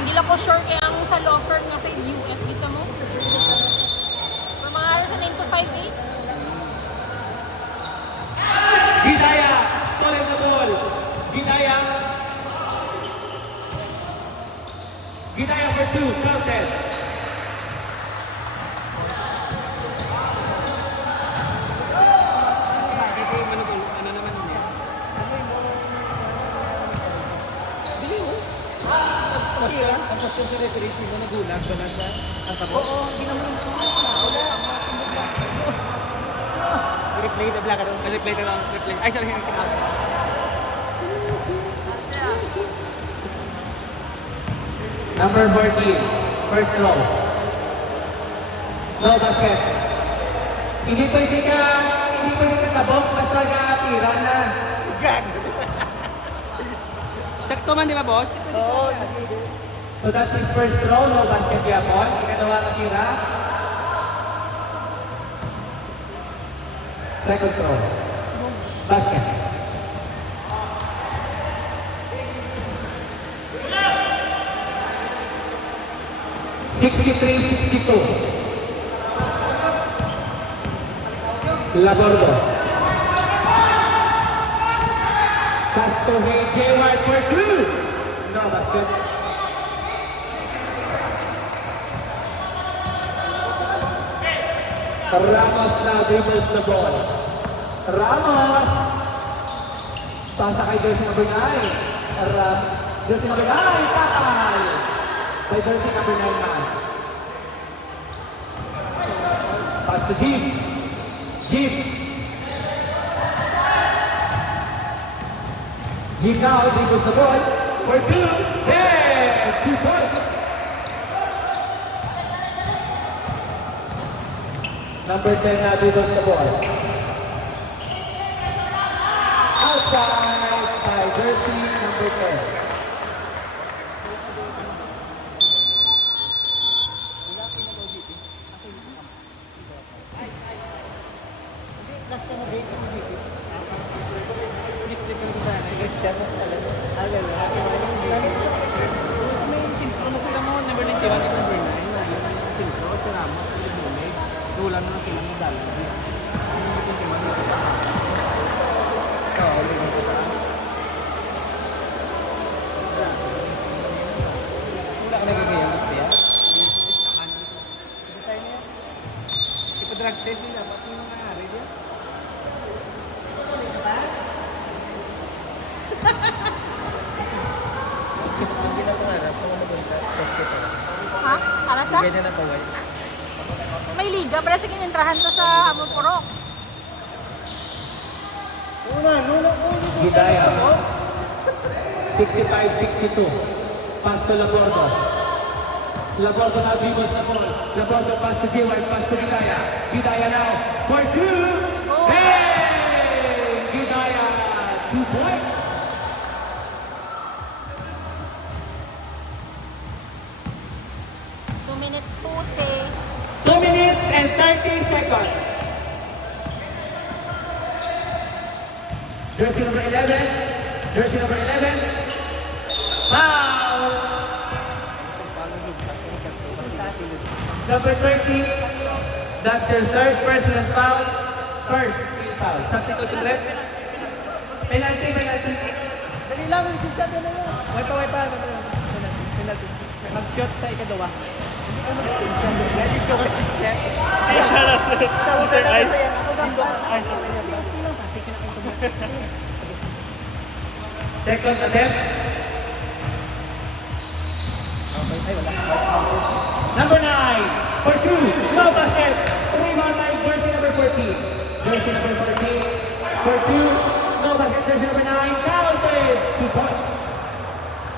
Hindi lang ko sure kaya ang sa law firm nga sa US, kita mo? From mga aras 9 to 5, eh? Gidaya, stolen the ball. Gidaya. Gidaya for 2, counted. Ang question sa referee, sino nagulag? Balag ba? Ang tabo? Oo, hindi naman yung wala. Replay the black. Replay the lang. Replay. Ay, sorry. Number 14, first row. No basket. Hindi pwede ka kabok, basta tira na. Gag! Sakto man, di ba, boss? Oo. So that's his first throw, no basket yapon. Ikalawa na tira. Second throw. Basket. (63-62). Laborde. Pass to J. White for 2. No basket. Ramos now dribbles the ball. Ramos. Pasa kay Jersey number 9. Jersey number 9. Tatay. By Jersey number 9 man. Pass to Jeep. Jeep. Jeep now dribbles the ball. For 2. Yeah! 2 points. Number 10 now dribbles the ball. Outside by Jersey number 10. Last na base ng GP. Christian na talaga. Lagi sa May sintro na sila mo, number 91 at number 9. Sintro, si Ramos, si Lume. Wala na lang sila ng dala. wala ka nagagayang gusto yan. Ipa-drug test nila, pati yung nangyari dyan. Ang ginapangarap, kung ano ba basket. Ha? Para sa? Ganyan na paway. May liga, para sa kinintrahan to sa Amurpurok. Gidaya. 65-62. Pass to Laborde. Laborde now dribbles the ball. Laborde pass to J. White, pass to Gidaya. Gidaya now for 2. Hey! Gidaya, 2 points. Minutes 40. 2 minutes and 30 seconds. Jersey number 11. Jersey number 11. Foul. Number 30. That's your third personal foul. First foul. Substitution rep. Penalty, penalty. Dali lang, sinsya na yun. Way pa. Penalty. Mag-shot sa ikadawa. Galit ka kasi chef. Ay, siya lang sir. Sir, ice. Second attempt. Number 9 for 2. No basket. Rebound by jersey number 14. Jersey number 14 for 2. No basket. Jersey number 9. Counted. 2 points.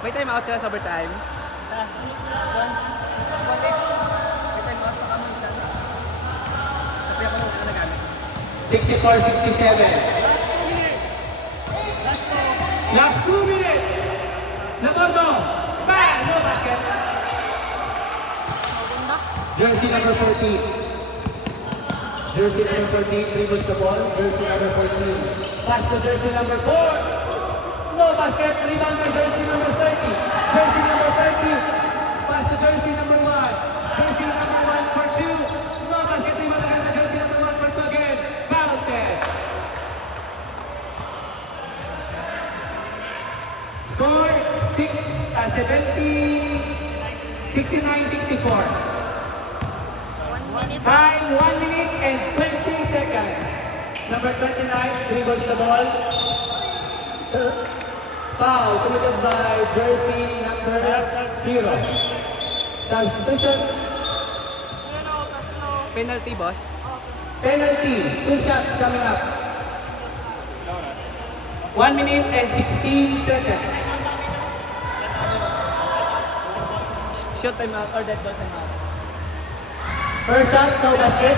May time out sila sa overtime. Isa. One each. May time out pa kami isa. Sabi ako na nagamit. 64-67. Last 2 minutes. Labordo. Bang! No basket. Maganda. Jersey number 14. Jersey number 14 dribbles the ball. Jersey number 14. Pass to jersey number 4. No basket. Rebound by jersey number 30. Jersey number 30. 69-64. 1 minute. Time 1 minute and 20 seconds. Number 29 dribbles the ball. Foul committed by jersey number 0. Substitution. Penalty, boss. Penalty. 2 shots coming up. 1 minute and 16 seconds. Shot time out or dead ball time out. First shot, no basket.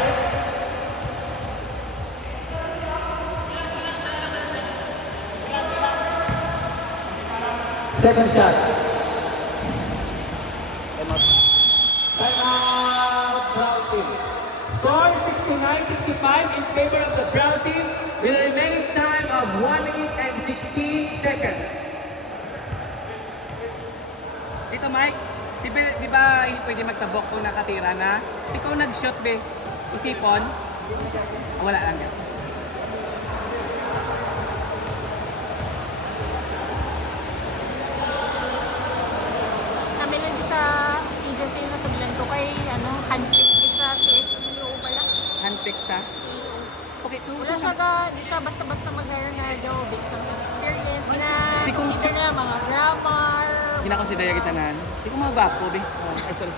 Second shot. Time out. Timeout, Brown team. Score 69-65 in favor of the Brown team with a remaining time of 1 minute and 16 seconds. Dito, Mike. Di ba pwede magtabok kung nakatira na? Ikaw nag-shot, be. Isipon. Wala lang yan. Kami lang sa agency na subilan ko kay handpick sa CEO pala. Handpick sa. CEO. Okay, Wala siya di siya basta-basta mag-hire na daw based lang sa experience. Di ko- Consider na mga grammar. Ginakonsidera kita nan. Di ko mga gwapo, be. Ay, sorry.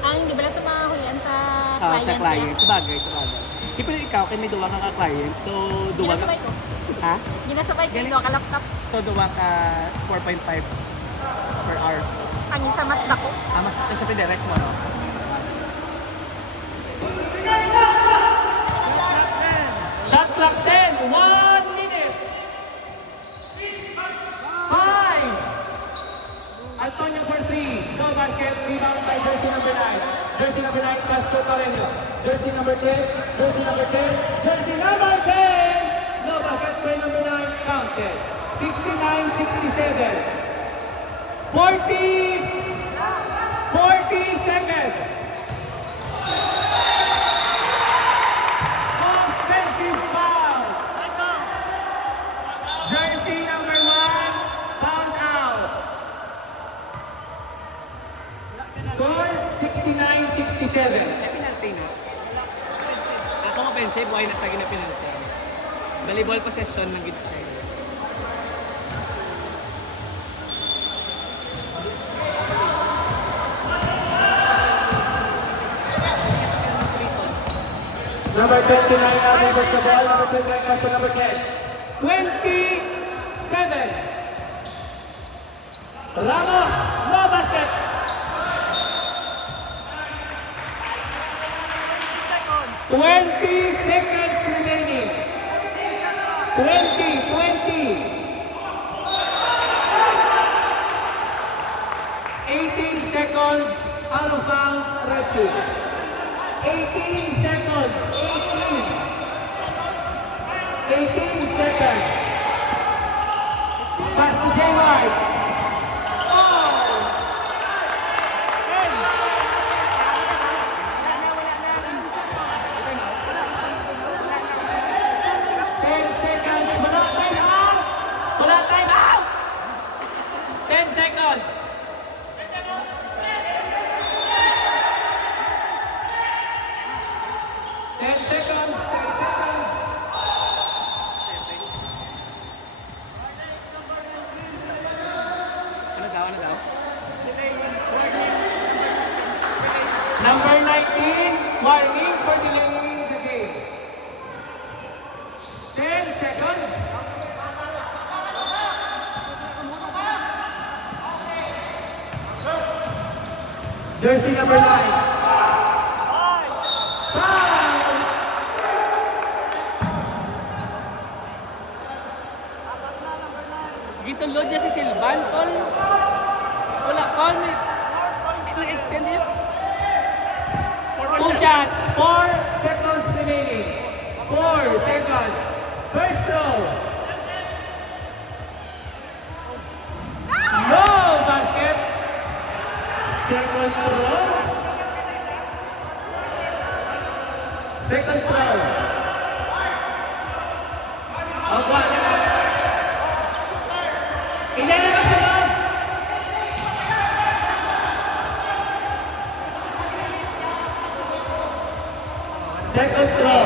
Ang di ba lang sa mga hulian sa client. Sa client. Sabagay. Di pa rin ikaw, kaya may duwa kang ka-client. So, duwa ka... Ginasabay ko. Ha? Ginasabay ko Galing. yung ka-laptop. So, duwa ka 4.5 per hour. Ang isa mas dako. Mas sa direct mo, no? Shot clock 10, 1 minute. 5. Antonio for 3. No basket, rebound by jersey number 9. Jersey number 9, Castro Carreño. Jersey number 10, jersey number 10, jersey number 10. No basket by number 9, counted. 69-67. 40 seconds. Offensive foul. Jersey number 1, found out. Score 69-67. May penalty na. Ako offensive, why na siya ginapinalty? Volleyball possession ng gito siya. Number 29 now delivers the ball. Number 29 comes to number 10. 27. Ramos, no basket. 20 seconds remaining. 20. 18 seconds out of bounds, red team. 18 seconds. 18 seconds. Pass to Jay White. Oh! 10 seconds. Wala time out. 10 seconds. 10 seconds. Ano daw? Number 19, warning for delaying the game. 10 seconds. Jersey number 9. Foul! Gitulod niya si Silvan, tol. Wala pa, may... extend yun. 2 shots, 4 seconds remaining. 4 seconds. First throw. No basket. Second throw. Second throw. Ilan na ba sa loob? Second throw.